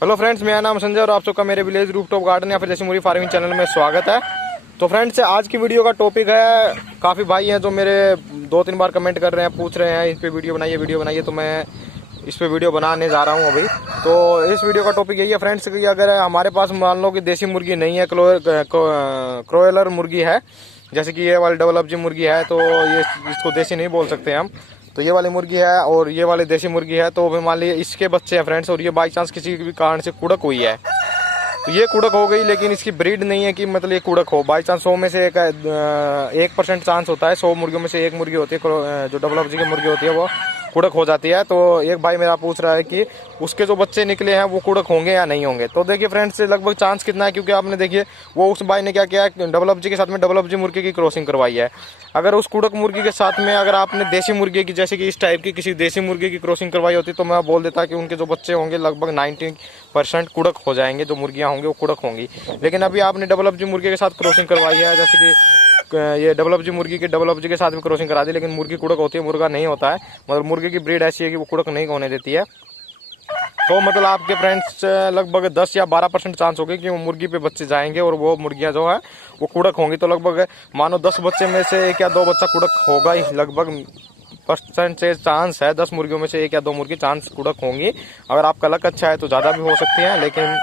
Hello friends, मेरा नाम संजय और आप सबका मेरे विलेज रूफटॉप गार्डन या फिर जैसी मुर्गी फार्मिंग चैनल में स्वागत है। तो फ्रेंड्स, आज की वीडियो का टॉपिक है, काफ़ी भाई हैं जो मेरे 2-3 बार कमेंट कर रहे हैं, पूछ रहे हैं इस पे वीडियो बनाइए, तो मैं इस पे वीडियो बनाने जा रहा हूँ अभी। तो इस वीडियो का टॉपिक यही है फ्रेंड्स कि अगर हमारे पास मान लो कि देसी मुर्गी नहीं है, क्रोयलर मुर्गी है, जैसे कि ये वाली डबल जी मुर्गी है, तो ये इसको देसी नहीं बोल सकते हम। तो ये वाली मुर्गी है और ये वाली देसी मुर्गी है। तो मान लीजिए इसके बच्चे हैं फ्रेंड्स, और ये बाई चांस किसी भी कारण से कुड़क हुई है, तो ये कुड़क हो गई, लेकिन इसकी ब्रीड नहीं है कि मतलब ये कुड़क हो। बाई चांस 100 में से 1% चांस होता है, 100 मुर्गियों में से एक मुर्गी होती है जो डबल जी की मुर्गी होती है वो कुड़क हो जाती है। तो एक भाई मेरा पूछ रहा है कि उसके जो बच्चे निकले हैं वो कुड़क होंगे या नहीं होंगे। तो देखिए फ्रेंड्स, लगभग चांस कितना है, क्योंकि आपने देखिए वो उस भाई ने क्या किया है, डबल जी के साथ में डबल जी मुर्गी की क्रॉसिंग करवाई है। अगर उस कुड़क मुर्गी के साथ में अगर आपने देसी मुर्गी की, जैसे कि इस टाइप की किसी देसी मुर्गी की क्रॉसिंग करवाई होती, तो मैं बोल देता कि उनके जो बच्चे होंगे लगभग 90% कुड़क हो जाएंगे, जो मुर्गियां होंगी वो कुड़क होंगी। लेकिन अभी आपने डबल जी मुर्गी के साथ क्रॉसिंग करवाई है, जैसे कि ये डबल जी मुर्गी के डबल जी के साथ में क्रॉसिंग करा दी, लेकिन मुर्गी कुड़क होती है, मुर्गा नहीं होता है। मतलब मुर्गी की ब्रीड ऐसी है कि वो कुड़क नहीं होने देती है। तो मतलब आपके फ्रेंड्स लगभग 10 या 12% चांस होगी कि वो मुर्गी पे बच्चे जाएंगे और वो मुर्गियां जो है वो कुड़क होंगी। तो लगभग मानो 10 बच्चे में से 1 या 2 बच्चा कुड़क होगा ही, लगभग % से चांस है। 10 मुर्गियों में से 1 या 2 मुर्गी चांस कुड़क होंगी। अगर आपका लक अच्छा है तो ज़्यादा भी हो सकती है, लेकिन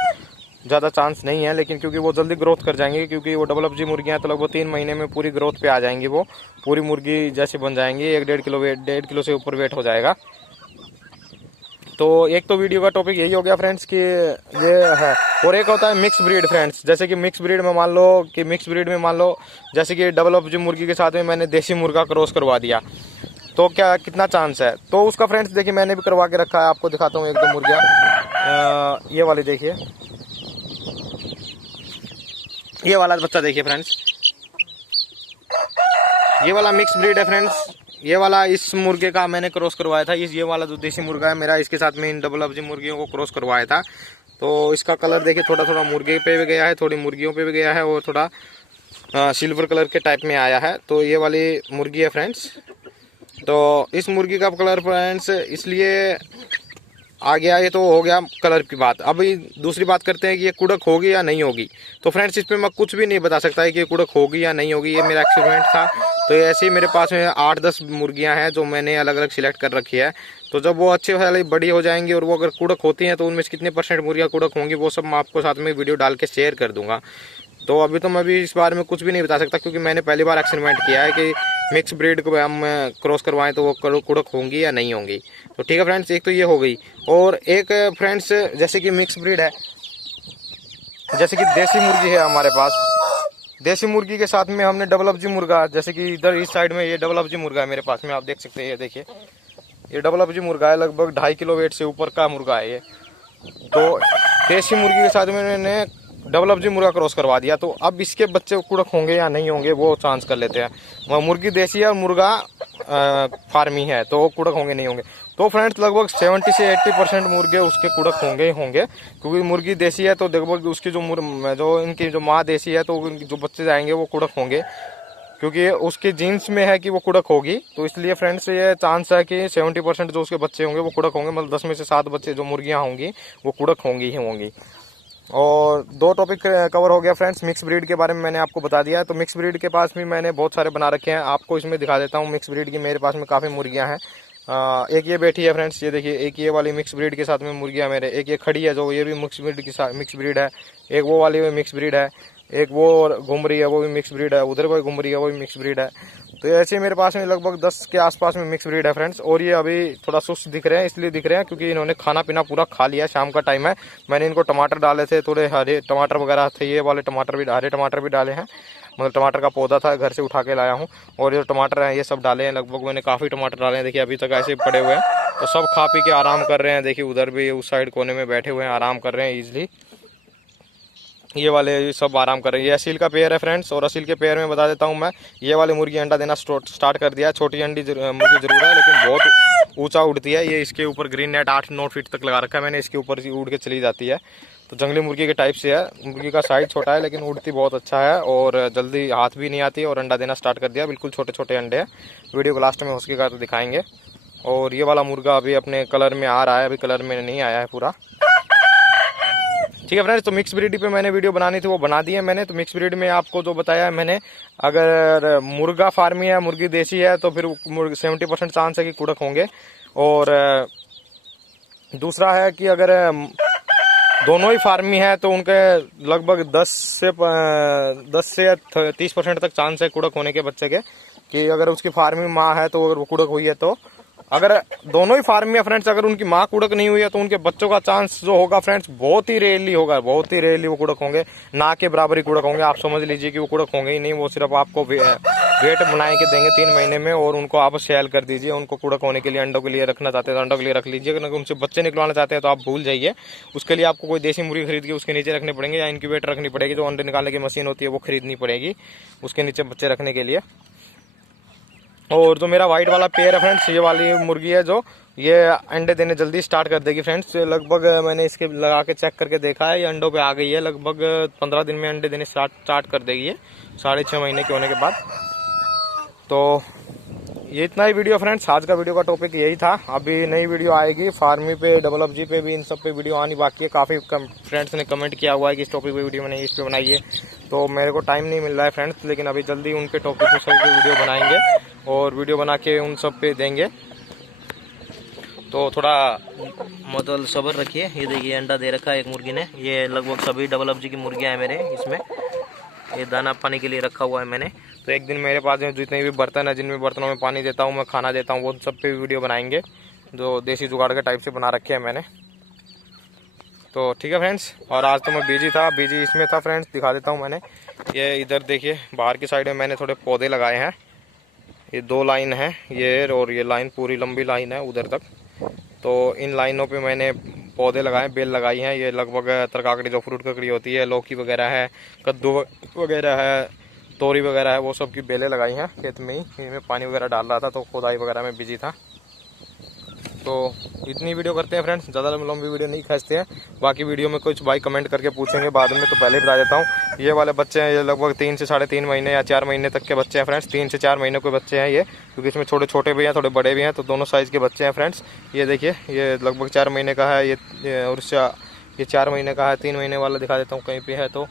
ज़्यादा चांस नहीं है। लेकिन क्योंकि वो जल्दी ग्रोथ कर जाएंगे, क्योंकि वो डबल जी मुर्गियाँ तो लगभग 3 महीने में पूरी ग्रोथ पे आ जाएंगी, वो पूरी मुर्गी जैसे बन जाएंगी। 1-1.5 किलो वेट, 1.5 किलो से ऊपर वेट हो जाएगा। तो एक तो वीडियो का टॉपिक यही हो गया फ्रेंड्स कि ये है। और एक होता है मिक्स ब्रीड फ्रेंड्स, जैसे कि मिक्स ब्रीड में मान लो जैसे कि डबल जी मुर्गी के साथ में मैंने देसी मुर्गा क्रॉस करवा दिया, तो क्या कितना चांस है। तो उसका फ्रेंड्स देखिए मैंने भी करवा के रखा है, आपको दिखाता हूँ 1-2 मुर्गियाँ। ये वाली देखिए, ये वाला बच्चा देखिए फ्रेंड्स, ये वाला मिक्स ब्रीड है फ्रेंड्स। ये वाला इस मुर्गे का मैंने क्रॉस करवाया था, ये वाला जो देसी मुर्गा है मेरा, इसके साथ में इन डबल जी मुर्गियों को क्रॉस करवाया था। तो इसका कलर देखिए थोड़ा थोड़ा मुर्गे पे भी गया है, थोड़ी मुर्गियों पे भी गया है, और थोड़ा सिल्वर कलर के टाइप में आया है। तो ये वाली मुर्गी है फ्रेंड्स। तो इस मुर्गी का कलर फ्रेंड्स इसलिए आ गया, ये तो हो गया कलर की बात। अभी दूसरी बात करते हैं कि ये कुड़क होगी या नहीं होगी। तो फ्रेंड्स, इस पे मैं कुछ भी नहीं बता सकता है कि ये कुड़क होगी या नहीं होगी, ये मेरा एक्सपेरिमेंट था। तो ऐसे ही मेरे पास में 8-10 मुर्गियां हैं जो मैंने अलग अलग सिलेक्ट कर रखी है। तो जब वो अच्छे वाली बड़ी हो जाएंगी और वो अगर कुड़क होती हैं, तो उनमें से कितने % मुर्गियाँ कुड़क होंगी वो सब मैं आपको साथ में वीडियो डाल के शेयर कर दूंगा। तो अभी तो मैं भी इस बारे में कुछ भी नहीं बता सकता, क्योंकि मैंने पहली बार एक्सपेरिमेंट किया है कि मिक्स ब्रीड को हम क्रॉस करवाएं तो वो कुड़क होंगी या नहीं होंगी। तो ठीक है फ्रेंड्स, एक तो ये हो गई। और एक फ्रेंड्स, जैसे कि मिक्स ब्रीड है, जैसे कि देसी मुर्गी है हमारे पास, देसी मुर्गी के साथ में हमने डबल जी मुर्गा, जैसे कि इधर इस साइड में ये डबल जी मुर्गा है मेरे पास में, आप देख सकते हैं। ये देखिए, ये डबल जी मुर्गा है, लगभग 2.5 किलो वेट से ऊपर का मुर्गा है ये। तो देसी मुर्गी के साथ में मैंने डबल जी मुर्गा क्रॉस करवा दिया। तो अब इसके बच्चे कुड़क होंगे या नहीं होंगे वो चांस कर लेते हैं। मुर्गी देसी है और मुर्गा फार्मी है, तो कुड़क होंगे नहीं होंगे। तो फ्रेंड्स, लगभग 70 से 80% मुर्गे उसके कुड़क होंगे ही होंगे, क्योंकि मुर्गी देसी है। तो लगभग उसकी जो इनकी जो माँ देसी है, तो जो बच्चे जाएंगे वो कुड़क होंगे, क्योंकि उसके जीन्स में है कि वो कुड़क होगी। तो इसलिए फ्रेंड्स, ये चांस है कि 70% जो उसके बच्चे होंगे वो कुड़क होंगे। मतलब 10 में से 7 बच्चे जो मुर्गियाँ होंगी वो कुड़क होंगी ही होंगी। और 2 टॉपिक कवर हो गया फ्रेंड्स। मिक्स ब्रीड के बारे में मैंने आपको बता दिया है। तो मिक्स ब्रीड के पास भी मैंने बहुत सारे बना रखे हैं, आपको इसमें दिखा देता हूँ। मिक्स ब्रीड की मेरे पास में काफ़ी मुर्गियाँ हैं। एक ये बैठी है फ्रेंड्स, ये देखिए, एक ये वाली मिक्स ब्रीड के साथ में मुर्गियाँ मेरे, एक ये खड़ी है जो ये भी मिक्स ब्रीड की मिक्स ब्रीड है, एक वो वाली भी मिक्स ब्रीड है, एक वो घूम रही है वो भी मिक्स ब्रीड है, उधर कोई घूम रही है वो भी मिक्स ब्रीड है। तो ऐसे मेरे पास में लगभग 10 के आसपास में मिक्स ब्रीड है फ्रेंड्स। और ये अभी थोड़ा सुस्त दिख रहे हैं, इसलिए दिख रहे हैं क्योंकि इन्होंने खाना पीना पूरा खा लिया। शाम का टाइम है, मैंने इनको टमाटर डाले थे, थोड़े हरे टमाटर वगैरह थे, ये वाले टमाटर भी, हरे टमाटर भी डाले हैं। मतलब टमाटर का पौधा था, घर से उठा के लाया हूँ, और ये टमाटर हैं ये सब डाले हैं। लगभग मैंने काफ़ी टमाटर डाले हैं, देखिए अभी तक ऐसे पड़े हुए हैं। तो सब खा पी के आराम कर रहे हैं। देखिए उधर भी उस साइड कोने में बैठे हुए हैं, आराम कर रहे हैं ईजिली। ये वाले सब आराम कर रहे हैं। ये असील का पेयर है फ्रेंड्स, और असील के पेयर में बता देता हूँ मैं, ये वाली मुर्गी अंडा देना स्टार्ट कर दिया है। छोटी मुर्गी जरूर है, लेकिन बहुत ऊंचा उड़ती है। ये इसके ऊपर ग्रीन नेट 8-9 फीट तक लगा रखा है मैंने, इसके ऊपर उड़ के चली जाती है। तो जंगली मुर्गी के टाइप से है। मुर्गी का साइज छोटा है, लेकिन उड़ती बहुत अच्छा है, और जल्दी हाथ भी नहीं आती, और अंडा देना स्टार्ट कर दिया। बिल्कुल छोटे छोटे अंडे हैं। वीडियो को लास्ट में हो सकेगा तो दिखाएंगे। और ये वाला मुर्गा अभी अपने कलर में आ रहा है, अभी कलर में नहीं आया है पूरा। ठीक है फ्रेंड्स, तो मिक्स ब्रीड पे मैंने वीडियो बनानी थी, वो बना दी है मैंने। तो मिक्स ब्रीड में आपको जो बताया है मैंने, अगर मुर्गा फार्मी है, मुर्गी देसी है, तो फिर 70% चांस है कि कुड़क होंगे। और दूसरा है कि अगर दोनों ही फार्मी है तो उनके लगभग 10 से 30% तक चांस है कुड़क होने के बच्चे के, कि अगर उसकी फार्मी माँ है तो अगर वो कुड़क हुई है तो। अगर दोनों ही फार्मी है फ्रेंड्स, अगर उनकी माँ कुड़क नहीं हुई है तो उनके बच्चों का चांस जो होगा फ्रेंड्स बहुत ही रेयरली होगा, बहुत ही रेयरली वो कुड़क होंगे, ना के बराबर ही कुड़क होंगे। आप समझ लीजिए कि वो कुड़क होंगे ही नहीं, वो सिर्फ आपको वेट बना के देंगे 3 महीने में, और उनको आप सेल कर दीजिए। उनको कुड़क होने के लिए, अंडों के लिए रखना चाहते हैं तो अंडों के लिए रख लीजिए, अगर उनसे बच्चे निकलवाना चाहते हैं तो आप भूल जाइए। उसके लिए आपको कोई देसी मुर्गी खरीद के उसके नीचे रखने पड़ेंगे, या इनक्यूबेटर रखनी पड़ेगी, जो अंडे निकालने की मशीन होती है वो खरीदनी पड़ेगी उसके नीचे बच्चे रखने के लिए। और जो मेरा वाइट वाला पेयर है फ्रेंड्स, ये वाली मुर्गी है जो ये अंडे देने जल्दी स्टार्ट कर देगी फ्रेंड्स। लगभग मैंने इसके लगा के चेक करके देखा है, ये अंडों पे आ गई है, लगभग 15 दिन में अंडे देने स्टार्ट कर देगी ये, 6.5 महीने के होने के बाद। तो ये इतना ही वीडियो फ्रेंड्स, आज का वीडियो का टॉपिक यही था। अभी नई वीडियो आएगी फार्मी पे, डबल FG पे भी, इन सब पे वीडियो आनी बाकी है। काफ़ी फ्रेंड्स ने कमेंट किया हुआ है कि इस टॉपिक पे वीडियो बनाइए, इस पे बनाइए, तो मेरे को टाइम नहीं मिल रहा है फ्रेंड्स, लेकिन अभी जल्दी उनके टॉपिक पे सब वीडियो बनाएंगे और वीडियो बना के उन सब पे देंगे। तो थोड़ा मतलब सब्र रखिए। ये देखिए अंडा दे रखा है एक मुर्गी ने, ये लगभग सभी डबल FG की मुर्गियाँ हैं मेरे इसमें। ये दाना पानी के लिए रखा हुआ है मैंने। तो एक दिन मेरे पास जितने भी बर्तन है, जिनमें बर्तनों में पानी देता हूँ, मैं खाना देता हूँ, वो सब पे वीडियो बनाएंगे, जो देसी जुगाड़ के टाइप से बना रखे हैं मैंने। तो ठीक है फ्रेंड्स, और आज तो मैं बिजी इसमें था फ्रेंड्स, दिखा देता हूँ मैंने। ये इधर देखिए बाहर की साइड में मैंने थोड़े पौधे लगाए हैं, ये 2 लाइन है ये, और ये लाइन पूरी लंबी लाइन है उधर तक। तो इन लाइनों पे मैंने पौधे लगाए, बेल लगाई हैं। ये लगभग तरकाकड़ी, जो फ्रूट ककड़ी होती है, लौकी वगैरह है, कद्दू वगैरह है, तोरी वगैरह है, वो सब की बेलें लगाई हैं खेत में ही। इनमें पानी वगैरह डाल रहा था, तो खुदाई वगैरह में बिजी था। तो इतनी वीडियो करते हैं फ्रेंड्स, ज़्यादा लंबी वीडियो नहीं खींचते हैं। बाकी वीडियो में कुछ भाई कमेंट करके पूछेंगे बाद में, तो पहले बता देता हूँ। ये वाले बच्चे हैं, ये लगभग 3 से 3.5 महीने या 4 महीने तक के बच्चे हैं फ्रेंड्स। 3 से 4 महीने के बच्चे हैं ये, क्योंकि इसमें छोटे छोटे भी हैं, थोड़े बड़े भी हैं, तो दोनों साइज़ के बच्चे हैं फ्रेंड्स। ये देखिए ये लगभग 4 महीने का है ये, और ये 4 महीने का है। 3 महीने वाला दिखा देता हूँ, कहीं पे है तो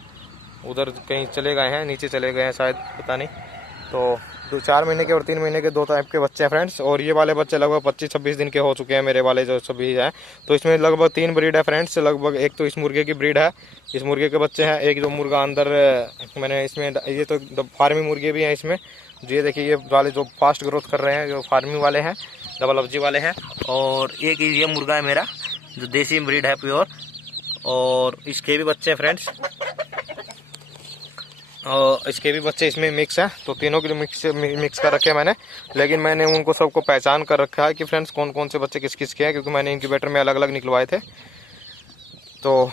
उधर कहीं चले गए हैं, नीचे चले गए हैं शायद, पता नहीं। तो 4 महीने के और 3 महीने के 2 टाइप के बच्चे हैं फ्रेंड्स। और ये वाले बच्चे लगभग 25-26 दिन के हो चुके हैं मेरे वाले जो सभी हैं। तो इसमें लगभग 3 ब्रीड है फ्रेंड्स। लगभग एक तो इस मुर्गे की ब्रीड है, इस मुर्गे के बच्चे हैं। एक जो मुर्गा अंदर मैंने इसमें, ये तो फार्मी मुर्गे भी हैं इसमें। ये देखिए ये वाले जो फास्ट ग्रोथ कर रहे हैं, जो फार्मी वाले हैं, डबल FG वाले हैं। और एक ये मुर्गा है मेरा जो देसी ब्रीड है प्योर, और इसके भी बच्चे हैं फ्रेंड्स, और इसके भी बच्चे इसमें मिक्स हैं। तो तीनों के मिक्स कर रखे हैं मैंने, लेकिन मैंने उनको सबको पहचान कर रखा है कि फ्रेंड्स कौन कौन से बच्चे किस किस के हैं, क्योंकि मैंने इंक्यूबेटर में अलग अलग निकलवाए थे। तो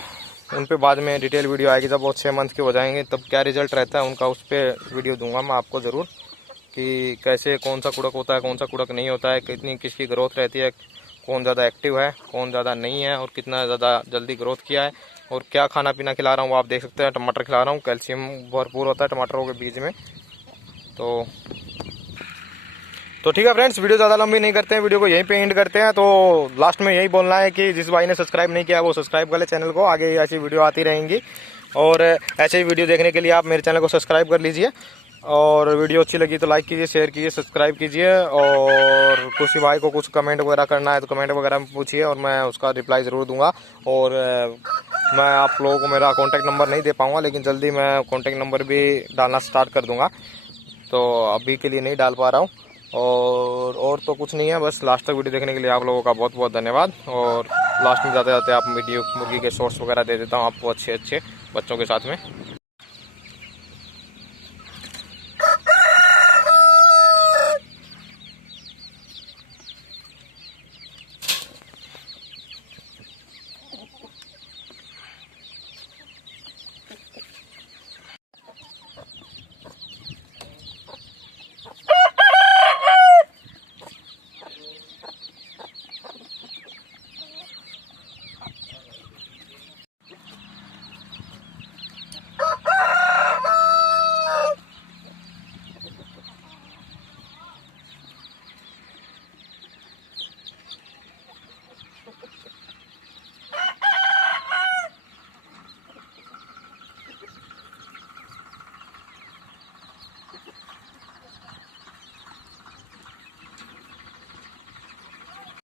उन पे बाद में डिटेल वीडियो आएगी, जब वो 6 मंथ के हो जाएंगे तब क्या रिजल्ट रहता है उनका, उस पर वीडियो दूंगा मैं आपको ज़रूर, कि कैसे कौन सा कुड़क होता है, कौन सा कुड़क नहीं होता है, कितनी किसकी ग्रोथ रहती है, कौन ज़्यादा एक्टिव है, कौन ज़्यादा नहीं है, और कितना ज़्यादा जल्दी ग्रोथ किया है, और क्या खाना पीना खिला रहा हूँ वो आप देख सकते हैं। टमाटर खिला रहा हूँ, कैल्शियम भरपूर होता है टमाटरों के बीज में। तो ठीक है फ्रेंड्स, वीडियो ज़्यादा लंबी नहीं करते हैं, वीडियो को यहीं पे एंड करते हैं। तो लास्ट में यही बोलना है कि जिस भाई ने सब्सक्राइब नहीं किया वो सब्सक्राइब कर ले चैनल को, आगे ऐसी वीडियो आती रहेंगी, और ऐसे ही वीडियो देखने के लिए आप मेरे चैनल को सब्सक्राइब कर लीजिए। और वीडियो अच्छी लगी तो लाइक कीजिए, शेयर कीजिए, सब्सक्राइब कीजिए। और किसी भाई को कुछ कमेंट वगैरह करना है तो कमेंट वगैरह में पूछिए, और मैं उसका रिप्लाई ज़रूर दूंगा। और मैं आप लोगों को मेरा कॉन्टैक्ट नंबर नहीं दे पाऊँगा, लेकिन जल्दी मैं कॉन्टैक्ट नंबर भी डालना स्टार्ट कर दूँगा, तो अभी के लिए नहीं डाल पा रहा हूँ। और तो कुछ नहीं है, बस लास्ट तक वीडियो देखने के लिए आप लोगों का बहुत बहुत धन्यवाद। और लास्ट में जाते जाते आप वीडियो मुर्गी के शॉर्ट्स वगैरह दे देता हूँ आपको, अच्छे अच्छे बच्चों के साथ में।